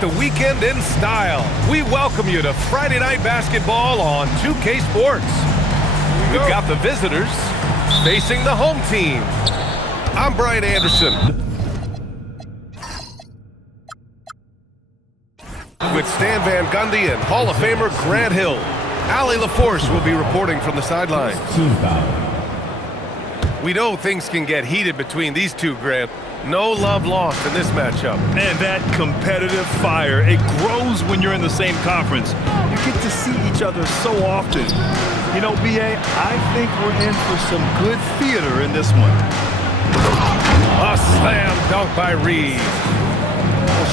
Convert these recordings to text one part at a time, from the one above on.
The weekend in style. We welcome you to Friday Night Basketball on 2K Sports. We've got the visitors facing the home team. I'm Brian Anderson. With Stan Van Gundy and Hall of Famer Grant Hill. Allie LaForce will be reporting from the sidelines. We know things can get heated between these two, Grant. No love lost in this matchup. And that competitive fire, it grows when you're in the same conference. You get to see each other so often. You know, B.A., I think we're in for some good theater in this one. A slam dunk by Reed.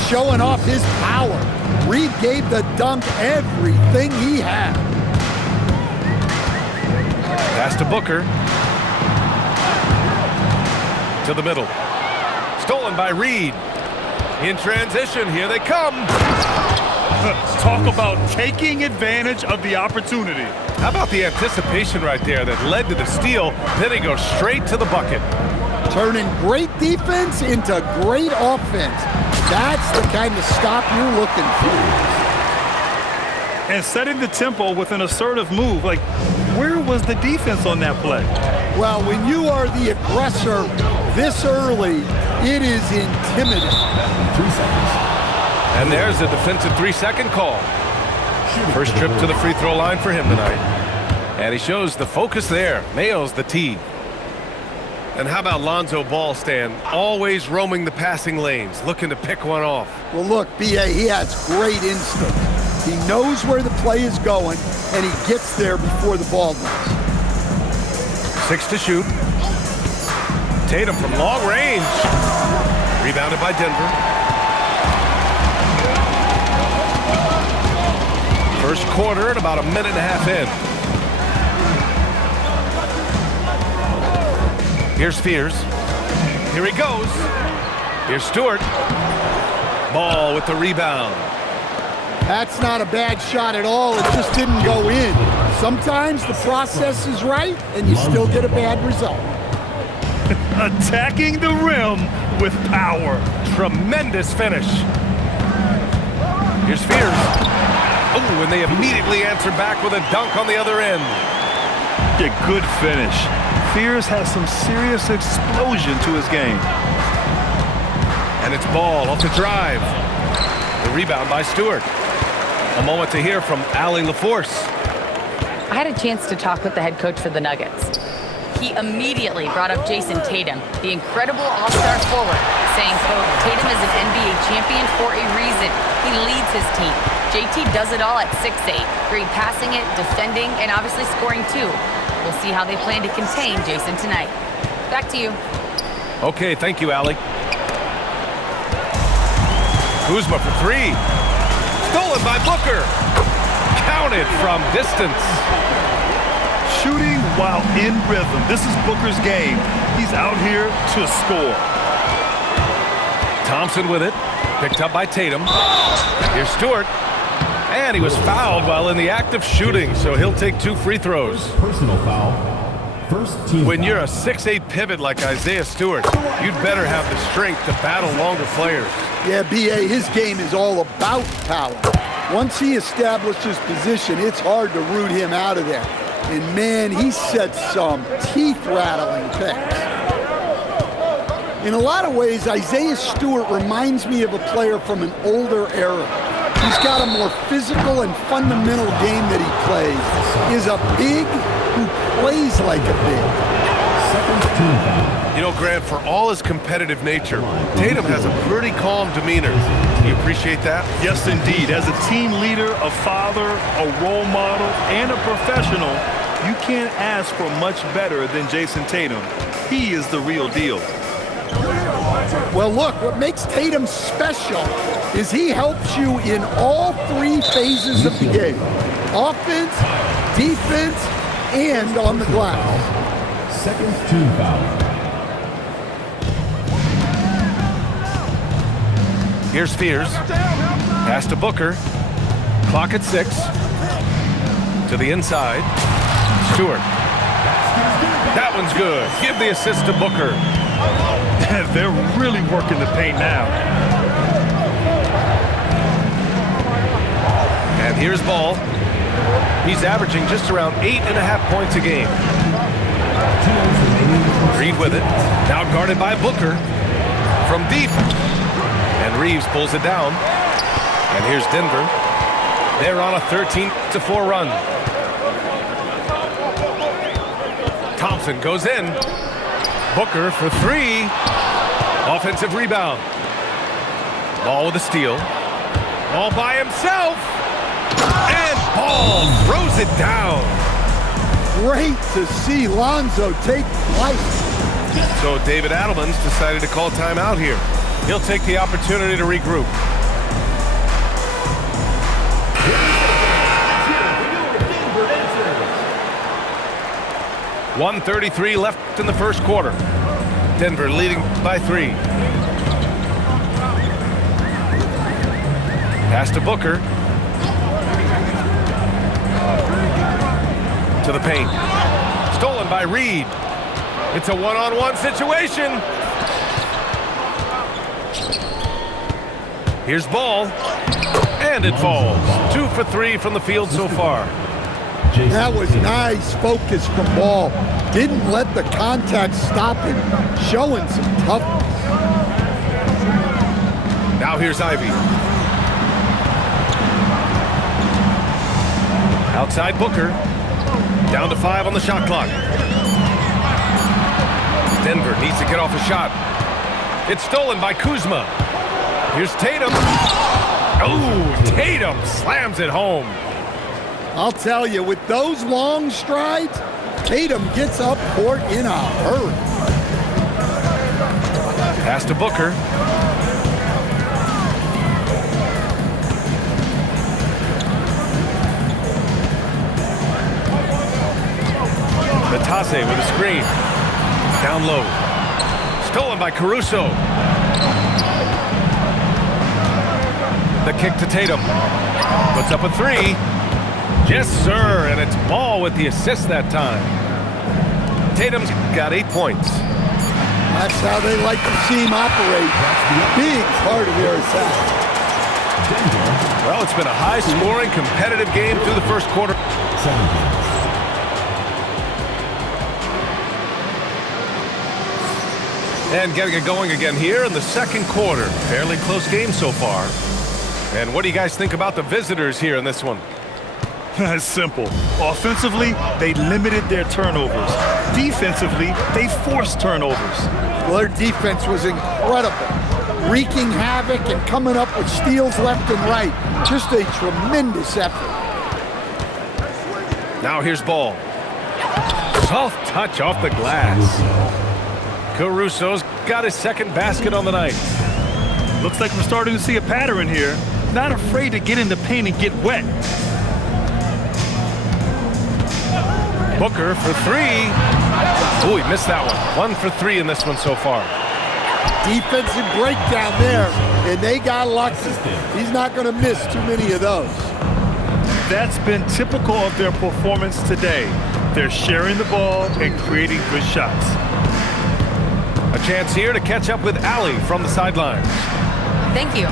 Showing off his power. Reed gave the dunk everything he had. Pass to Booker. To the middle. Stolen by Reed. In transition, here they come. Talk about taking advantage of the opportunity. How about the anticipation right there that led to the steal, then he goes straight to the bucket. Turning great defense into great offense. That's the kind of stop you're looking for. And setting the tempo with an assertive move. Like, where was the defense on that play? Well, when you are the aggressor this early, it is intimidating. 3 seconds. And there's a defensive 3-second call. First trip to the free throw line for him tonight. And he shows the focus there. Nails the tee. And how about Lonzo Ball, Stan? Always roaming the passing lanes, looking to pick one off. Well, look, B.A., he has great instinct. He knows where the play is going, and he gets there before the ball does. 6 to shoot. Tatum from long range. Rebounded by Denver. First quarter and about a minute and a half in. Here's Spears. Here he goes. Here's Stewart. Ball with the rebound. That's not a bad shot at all. It just didn't go in. Sometimes the process is right, and you still get a bad result. Attacking the rim with power. Tremendous finish. Here's Spears. Oh, and they immediately answer back with a dunk on the other end. A good finish. Spears has some serious explosion to his game. And it's Ball off the drive. The rebound by Stewart. A moment to hear from Allie LaForce. I had a chance to talk with the head coach for the Nuggets. He immediately brought up Jason Tatum, the incredible all-star forward, saying, quote, Tatum is an NBA champion for a reason. He leads his team. JT does it all at 6'8", great passing it, defending, and obviously scoring too. We'll see how they plan to contain Jason tonight. Back to you. Okay, thank you, Allie. Kuzma for 3. Stolen by Booker. Counted from distance. Shooting while in rhythm. This is Booker's game. He's out here to score. Thompson with it. Picked up by Tatum. Here's Stewart. And he was fouled while in the act of shooting, so he'll take 2 free throws. Personal foul. First team When foul. you're a 6'8" pivot like Isaiah Stewart, you'd better have the strength to battle longer players. Yeah, B.A., his game is all about power. Once he establishes position, it's hard to root him out of there. And, man, he sets some teeth-rattling picks. In a lot of ways, Isaiah Stewart reminds me of a player from an older era. He's got a more physical and fundamental game that he plays. He's a big who plays like a big. Second team foul. You know, Grant, for all his competitive nature, Tatum has a pretty calm demeanor. Do you appreciate that? Yes, indeed. As a team leader, a father, a role model, and a professional, you can't ask for much better than Jason Tatum. He is the real deal. Well, look, what makes Tatum special is he helps you in all 3 phases of the game. Offense, defense, and on the glass. Second team foul. Here's Spears. Pass to Booker. Clock at 6. To the inside. Stewart. That one's good. Give the assist to Booker. They're really working the paint now. here's ball. He's averaging just around 8.5 points a game. Reed with it. Now guarded by Booker. From deep. And Reeves pulls it down. And here's Denver. They're on a 13-4 run. Thompson goes in. Booker for three. Offensive rebound. Ball with a steal. All by himself. And Ball throws it down. Great to see Lonzo take flight. So David Adelman's decided to call timeout here. He'll take the opportunity to regroup. 1:33 left in the first quarter. Denver leading by 3. Pass to Booker. To the paint. Stolen by Reed. It's a one-on-one situation. Here's Ball. And it falls. 2 for 3 from the field so far. That was nice focus from Ball. Didn't let the contact stop him. Showing some toughness. Now here's Ivy. Outside Booker. Down to 5 on the shot clock. Denver needs to get off a shot. It's stolen by Kuzma. Here's Tatum. Oh, Tatum slams it home. I'll tell you, with those long strides, Tatum gets up court in a hurry. Pass to Booker. Matase with a screen. Down low. Stolen by Caruso. The kick to Tatum. Puts up a 3. Yes, sir, and it's Ball with the assist that time. Tatum's got 8 points. That's how they like to see him operate. Big part of their attack. Well, it's been a high-scoring, competitive game through the first quarter. And getting it going again here in the second quarter. Fairly close game so far. And what do you guys think about the visitors here in this one? It's simple. Offensively, they limited their turnovers. Defensively, they forced turnovers. Well, their defense was incredible. Wreaking havoc and coming up with steals left and right. Just a tremendous effort. Now here's Ball. Soft touch off the glass. Caruso's got his second basket on the night. Looks like we're starting to see a pattern here. Not afraid to get in the paint and get wet. Booker for 3. Oh, he missed that one. 1 for 3 in this one so far. Defensive breakdown there, and they got lucky. He's not going to miss too many of those. That's been typical of their performance today. They're sharing the ball and creating good shots. A chance here to catch up with Allie from the sideline. Thank you.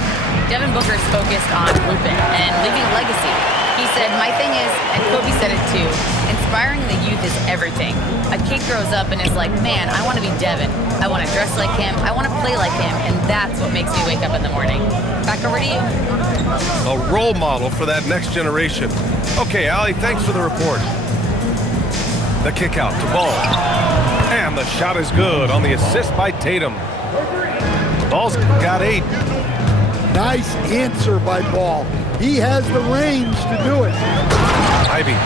Devin Booker's focused on hooping and leaving a legacy. He said, my thing is, and Kobe said it too, inspiring the youth is everything. A kid grows up and is like, man, I want to be Devin. I want to dress like him. I want to play like him. And that's what makes me wake up in the morning. Back over to you. A role model for that next generation. Okay, Allie, thanks for the report. The kick out to Ball. And the shot is good on the assist by Tatum. Ball's got 8. Nice answer by Ball. He has the range to do it. Ivy.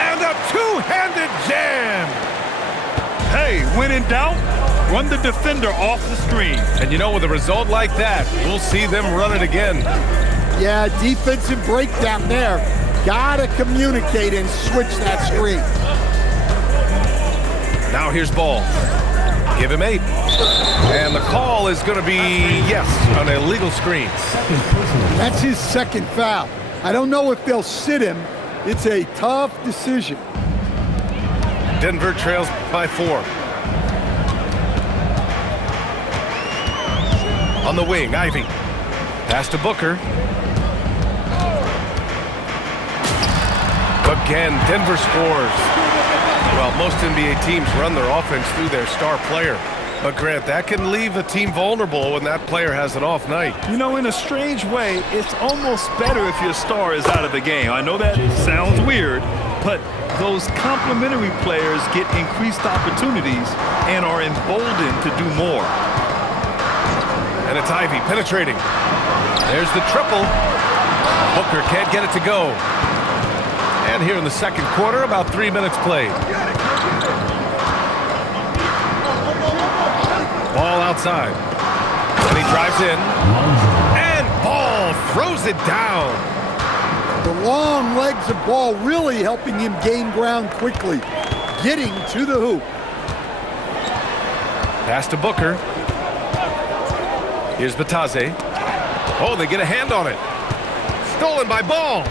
And a two-handed jam. Hey, when in doubt, run the defender off the screen. And you know, with a result like that, we'll see them run it again. Yeah, defensive breakdown there. Gotta communicate and switch that screen. Now here's Ball. Give him 8. And the call is going to be, yes, an illegal screen. That's his second foul. I don't know if they'll sit him. It's a tough decision. Denver trails by 4. On the wing, Ivy. Pass to Booker. Again, Denver scores. Well, most NBA teams run their offense through their star player. But, Grant, that can leave a team vulnerable when that player has an off night. You know, in a strange way, it's almost better if your star is out of the game. I know that sounds weird, but those complementary players get increased opportunities and are emboldened to do more. And it's Ivy penetrating. There's the triple. Booker can't get it to go. And here in the second quarter, about 3 minutes played. Ball outside. And he drives in. And Ball throws it down. The long legs of Ball really helping him gain ground quickly, getting to the hoop. Pass to Booker. Here's Batase. Oh, they get a hand on it. Stolen by Ball.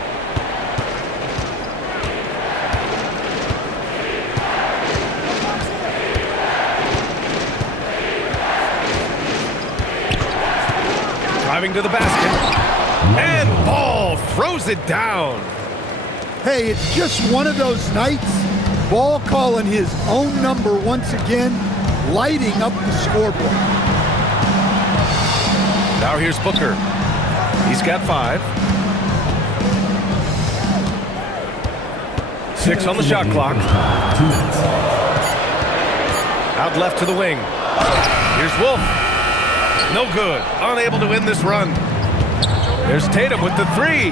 Driving to the basket. And Ball throws it down. Hey, it's just one of those nights. Ball calling his own number once again, lighting up the scoreboard. Now here's Booker. He's got 5. 6 on the shot clock. Out left to the wing. Here's Wolf. No good. Unable to win this run. There's Tatum with the 3.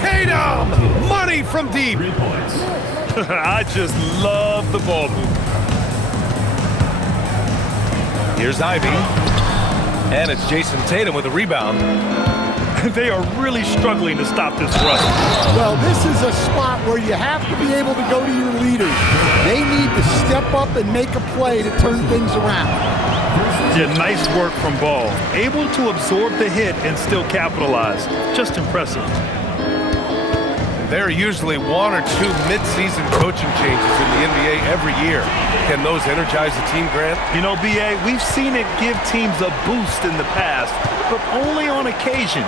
Tatum! Money from deep. 3 points. I just love the ball move. Here's Ivy. And it's Jason Tatum with a rebound. They are really struggling to stop this run. Well, this is a spot where you have to be able to go to your leaders. They need to step up and make a play to turn things around. Yeah, nice work from Ball. Able to absorb the hit and still capitalize. Just impressive. There are usually 1 or 2 mid-season coaching changes in the NBA every year. Can those energize the team, Grant? You know, B.A., we've seen it give teams a boost in the past, but only on occasion.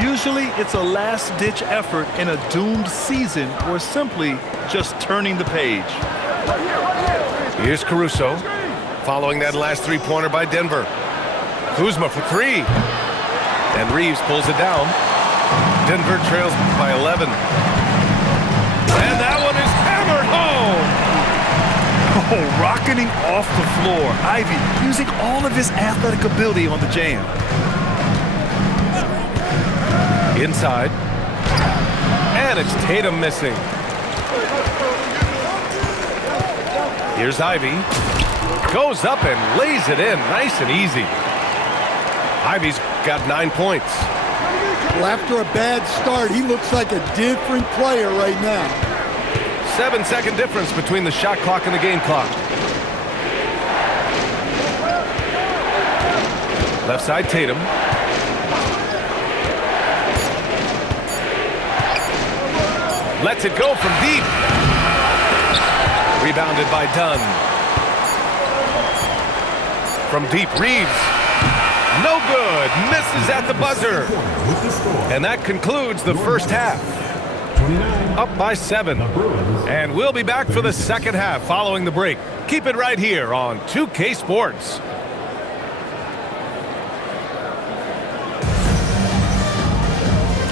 Usually it's a last-ditch effort in a doomed season or simply just turning the page. Here's Caruso, following that last three-pointer by Denver. Kuzma for 3. And Reeves pulls it down. Denver trails by 11. And that one is hammered home. Oh, rocketing off the floor. Ivy using all of his athletic ability on the jam. Inside. And it's Tatum missing. Here's Ivy. Goes up and lays it in nice and easy. Ivy's got 9 points. Well, after a bad start, he looks like a different player right now. 7-second difference between the shot clock and the game clock. Left side, Tatum. Lets it go from deep. Rebounded by Dunn. From deep, Reeves. No good. Misses at the buzzer. And that concludes the first half. Up by 7. And we'll be back for the second half following the break. Keep it right here on 2K Sports.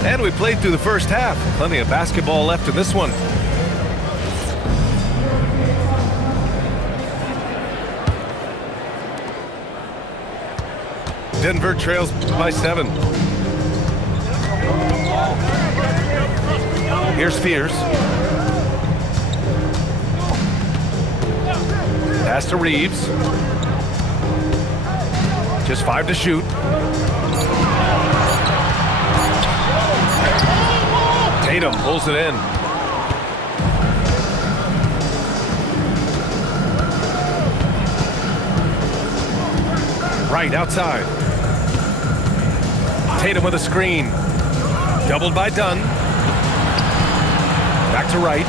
And we played through the first half. Plenty of basketball left in this one. Denver trails by 7. Here's Fears. Pass to Reeves. Just 5 to shoot. Tatum pulls it in. Right outside. Tatum with a screen. Doubled by Dunn. Back to right.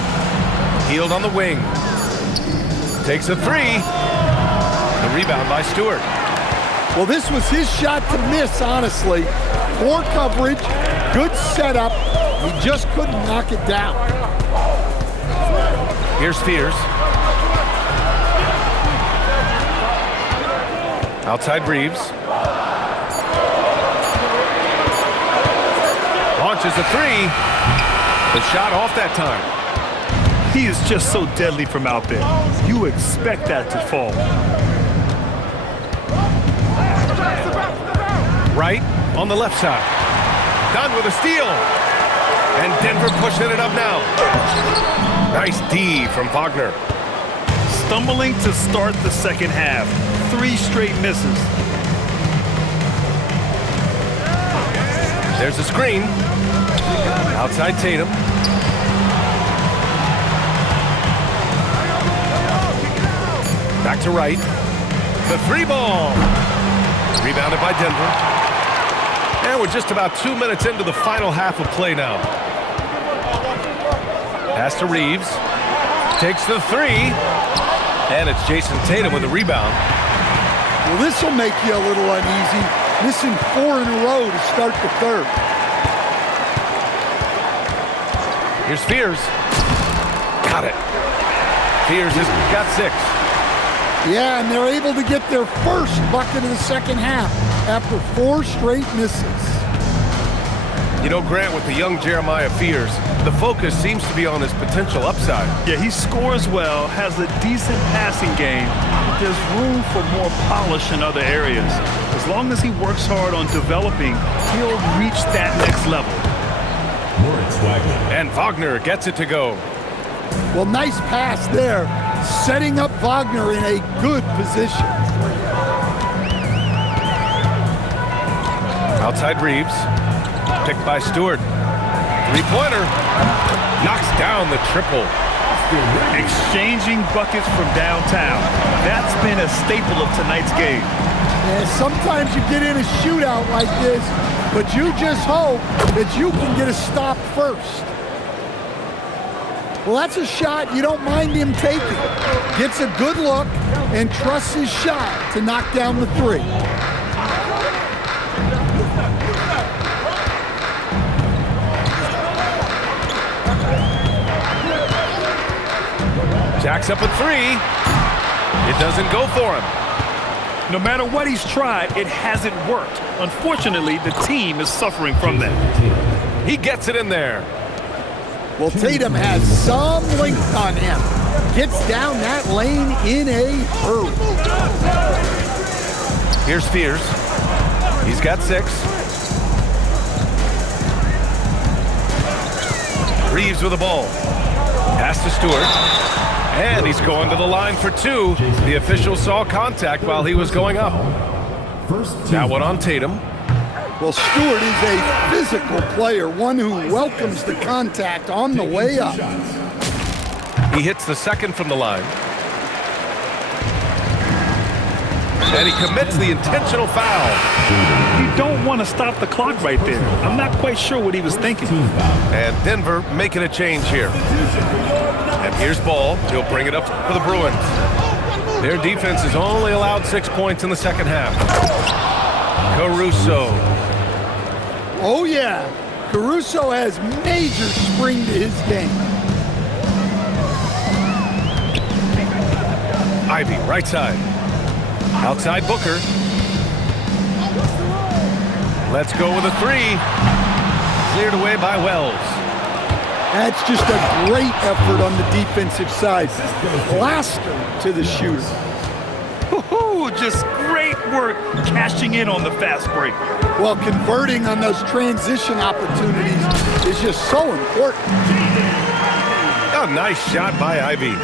Healed on the wing. Takes a 3. The rebound by Stewart. Well, this was his shot to miss, honestly. Poor coverage, good setup. He just couldn't knock it down. Here's Spears. Outside Reeves. Launches a three. The shot off that time. He is just so deadly from out there. You expect that to fall. Right on the left side. Done with a steal. And Denver pushing it up now. Nice D from Wagner. Stumbling to start the second half. 3 straight misses. There's a screen. Outside Tatum. Back to Wright. The 3-ball. Rebounded by Denver. And we're just about 2 minutes into the final half of play now. Pass to Reeves. Takes the 3. And it's Jason Tatum with a rebound. Well, this will make you a little uneasy. Missing 4 in a row to start the third. Here's Spears. Got it. Spears has got 6. Yeah, and they're able to get their first bucket of the second half after 4 straight misses. You know, Grant, with the young Jeremiah Fears, the focus seems to be on his potential upside. Yeah, he scores well, has a decent passing game, but there's room for more polish in other areas. As long as he works hard on developing, he'll reach that next level. And Wagner gets it to go. Well, nice pass there, setting up Wagner in a good position. Outside Reeves. Picked by Stewart. 3-pointer. Knocks down the triple. Exchanging buckets from downtown. That's been a staple of tonight's game. And sometimes you get in a shootout like this, but you just hope that you can get a stop first. Well, that's a shot you don't mind him taking. Gets a good look and trusts his shot to knock down the 3. Jacks up a 3. It doesn't go for him. No matter what he's tried, it hasn't worked. Unfortunately, the team is suffering from that. He gets it in there. Well, Tatum has some length on him. Gets down that lane in a hurry. Here's Spears. He's got 6. Reeves with the ball. Pass to Stewart. And he's going to the line for 2. The official saw contact while he was going up. That one on Tatum. Well, Stewart is a physical player, one who welcomes the contact on the way up. He hits the second from the line. And he commits the intentional foul. You don't want to stop the clock right there. I'm not quite sure what he was thinking. And Denver making a change here. And here's Ball. He'll bring it up for the Bruins. Their defense has only allowed 6 points in the second half. Caruso. Oh, yeah. Caruso has major spring to his game. Ivy, right side. Outside Booker. Let's go with a 3. Cleared away by Wells. That's just a great effort on the defensive side. Blaster to the shooter. Just great work cashing in on the fast break. Well, converting on those transition opportunities is just so important. A nice shot by Ivy.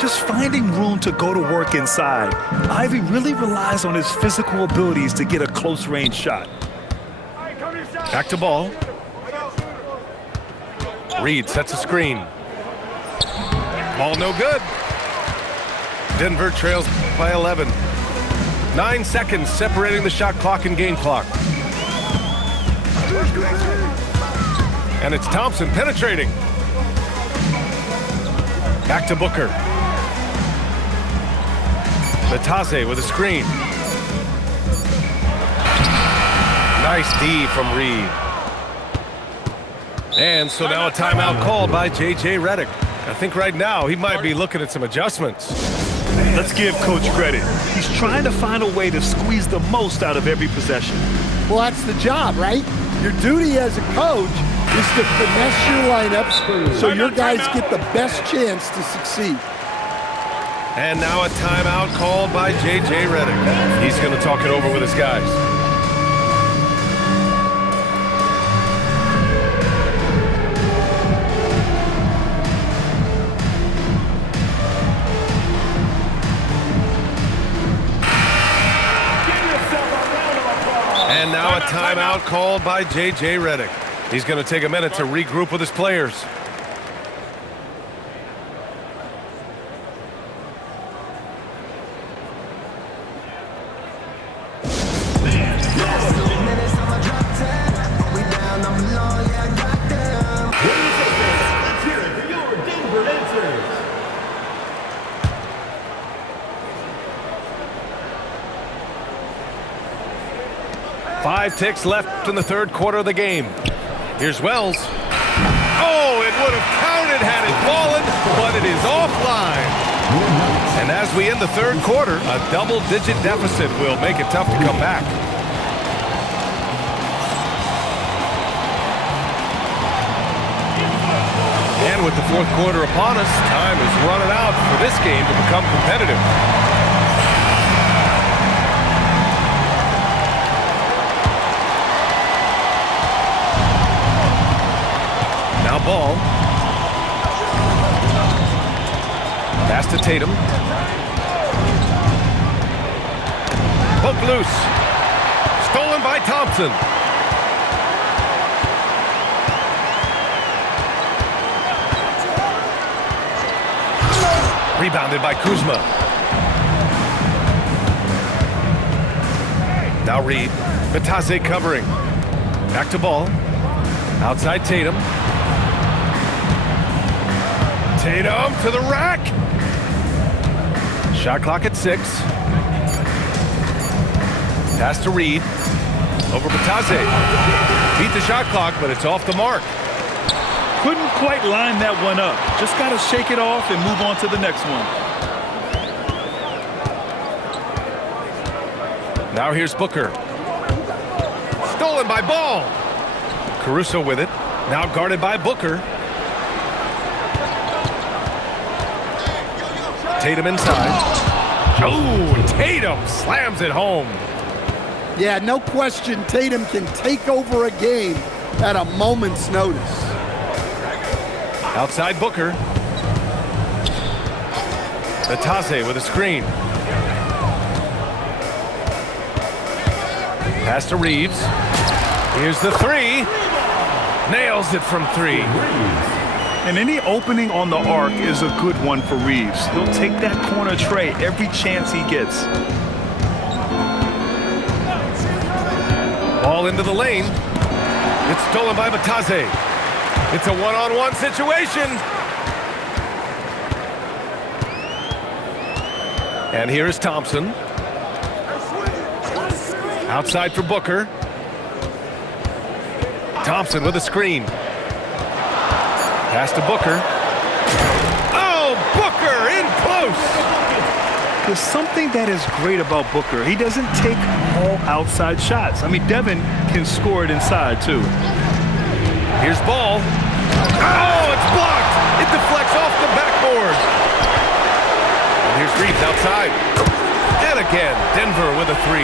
Just finding room to go to work inside. Ivy really relies on his physical abilities to get a close-range shot. Back to Ball. Reed sets a screen. Ball no good. Denver trails by 11. 9 seconds separating the shot clock and game clock. And it's Thompson penetrating. Back to Booker. Batase with a screen. Nice D from Reed. And so now a timeout called by J.J. Redick. I think right now he might be looking at some adjustments. Let's give Coach credit. He's trying to find a way to squeeze the most out of every possession. Well, that's the job, right? Your duty as a coach is to finesse your lineups so your guys get the best chance to succeed. And now a timeout called by J.J. Redick. He's going to talk it over with his guys. And now a timeout called by J.J. Redick. He's going to take a minute to regroup with his players. Five ticks left in the third quarter of the game. Here's Wells. Oh, it would have counted had it fallen, but it is offline. And as we end the third quarter, a double-digit deficit will make it tough to come back. And with the fourth quarter upon us, time is running out for this game to become competitive. Ball. Pass to Tatum. Poke loose. Stolen by Thompson. Rebounded by Kuzma. Now Reed. Vitase covering. Back to Ball. Outside Tatum. Tatum to the rack. Shot clock at 6. Pass to Reed. Over Vitase. Beat the shot clock, but it's off the mark. Couldn't quite line that one up. Just got to shake it off and move on to the next one. Now here's Booker. Stolen by Ball. Caruso with it. Now guarded by Booker. Tatum inside. Oh, Tatum slams it home. Yeah, no question Tatum can take over a game at a moment's notice. Outside Booker. Vitase with a screen. Pass to Reeves. Here's the three. Nails it from 3. And any opening on the arc is a good one for Reeves. He'll take that corner tray every chance he gets. Ball into the lane. It's stolen by Vitase. It's a one-on-one situation. And here is Thompson. Outside for Booker. Thompson with a screen. Pass to Booker. Oh, Booker in close. There's something that is great about Booker. He doesn't take all outside shots. I mean, Devin can score it inside, too. Here's Ball. Oh, it's blocked. It deflects off the backboard. And here's Reeves outside. And again, Denver with a 3.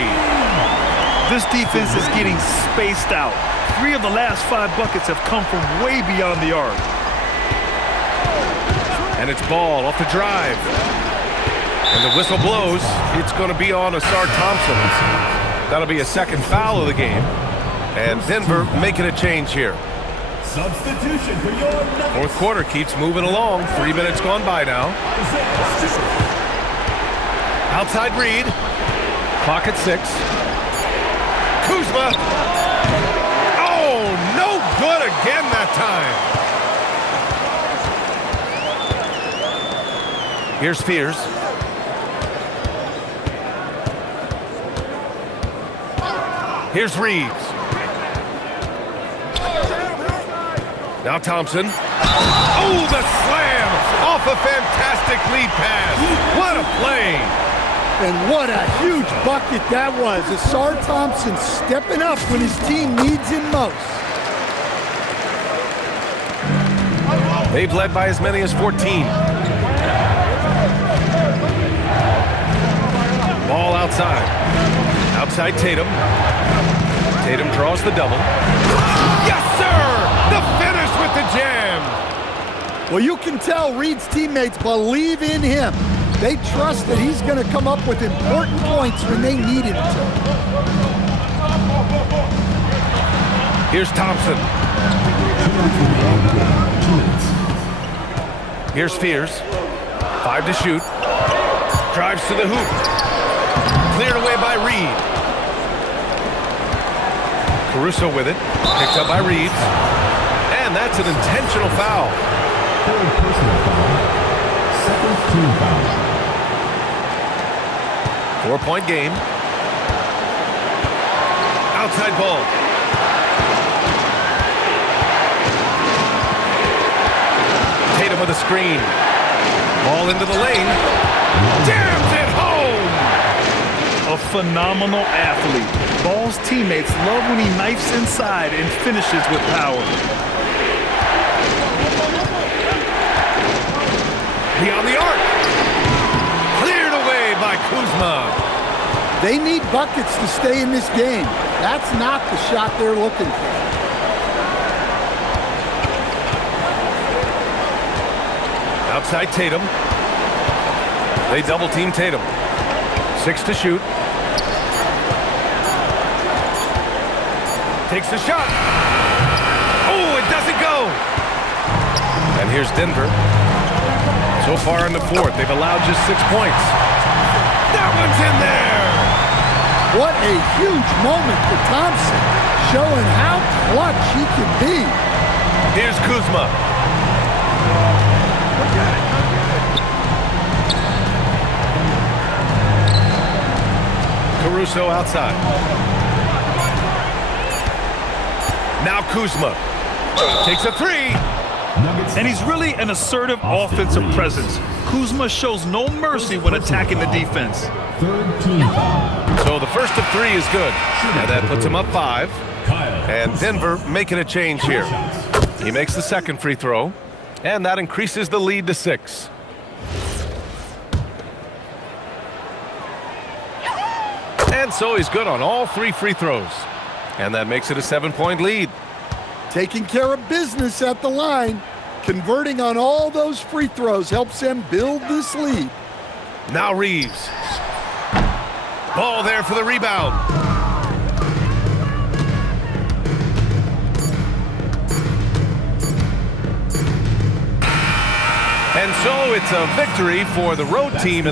This defense is getting spaced out. 3 of the last 5 buckets have come from way beyond the arc. And it's Ball off the drive. And the whistle blows. It's going to be on Asar Thompson. That'll be a second foul of the game. And Denver making a change here. Substitution for your Nuggets. Fourth quarter keeps moving along. 3 minutes gone by now. Outside Reed. Clock at 6. Kuzma. Oh, no good again that time. Here's Spears. Here's Reeves. Now Thompson. Oh, the slam off a fantastic lead pass. What a play. And what a huge bucket that was. Asar Thompson stepping up when his team needs him most. They've led by as many as 14. Ball outside. Outside Tatum. Tatum draws the double. Yes, sir! The finish with the jam. Well, you can tell Reed's teammates believe in him. They trust that he's going to come up with important points when they need him to. Here's Thompson. Here's Fears. 5 to shoot. Drives to the hoop. Cleared away by Reed. Caruso with it. Picked up by Reeves. And that's an intentional foul. Third personal foul. Second team foul. 4-point game. Outside ball. Tatum with a screen. Ball into the lane. Jams it home. A phenomenal athlete. Ball's teammates love when he knifes inside and finishes with power. Beyond the arc. Cleared away by Kuzma. They need buckets to stay in this game. That's not the shot they're looking for. Outside Tatum. They double team Tatum. 6 to shoot. Takes the shot. Oh, it doesn't go. And here's Denver. So far in the fourth, they've allowed just 6 points. That one's in there. What a huge moment for Thompson, showing how clutch he can be. Here's Kuzma. Caruso outside. Now Kuzma takes a 3. And he's really an assertive offensive presence. Kuzma shows no mercy when attacking the defense. Third team foul. So the first of 3 is good. And that puts him up 5. And Denver making a change here. He makes the second free throw. And that increases the lead to 6. And so he's good on all 3 free throws. And that makes it a 7-point lead. Taking care of business at the line. Converting on all those free throws helps them build this lead. Now Reeves. Ball there for the rebound. And so it's a victory for the road team.